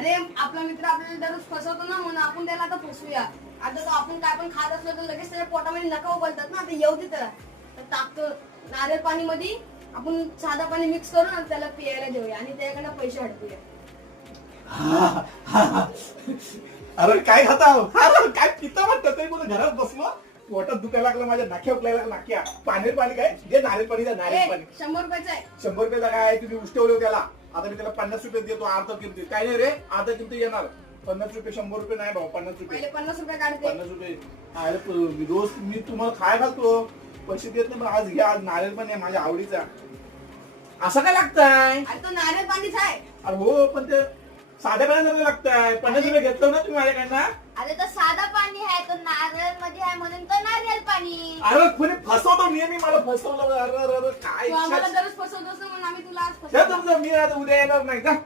अरे आपला मित्र आपल्याला दररोज फसवतो ना, म्हणून आपण त्याला आता फसवूया. आता तो आपण काय पण खात असलो तर लगेच त्याच्या पोटामध्ये नका उबलतात ना, आता येऊ दे त्याला. तर टाकतो नारळ पाणी मध्ये, आपण साधा पाणी मिक्स करून आणि त्याला पियायला देऊया आणि त्याच्याकडनं पैसे हटवूया. अरे काय खाता अरे काय पिता म्हणतात ते बोल घरात बसलो पोटात दुखायला लागलं माझ्या नाक्या उकलायला लागला नाक्या पाणी पाणी काय जे नारळ पाणी द्या नारळ पाणी 100 रुपयाचा आहे. 100 रुपयाचा काय तुम्ही उष्टवले त्याला आता मी त्याला 50 रुपये देतो अर्धा किमती काय नाही रे अर्धा किमती येणार 50 रुपये 100 रुपये नाही भाऊ 50 रुपये पहिले 50 रुपये काढते. 50 रुपये अरे रोज मी तुम्हाला खाय घालतो पैसे देत नाही पण आज घ्या आज नारळ पण आहे माझ्या आवडीचा असं काय लागतंय अरे तो नारळ पाणीच आहे. अरे हो पण ते साध्या पाण्याचं लागतंय 50 रुपये घेतलं ना तुम्ही माझ्याकडनं अरे तो साधा पाणी आहे तो नारळ मध्ये आहे म्हणून तो नारळ पाणी. अरे कोणी फसवतो नेहमी मला फसवलं अरे अरे अरे काय तू आम्हाला इच्छा- दररोज फसवतोस ना, म्हणून आम्ही तुला आज त्या फसवतो. तुमचं मी आता उद्या येणार नाही का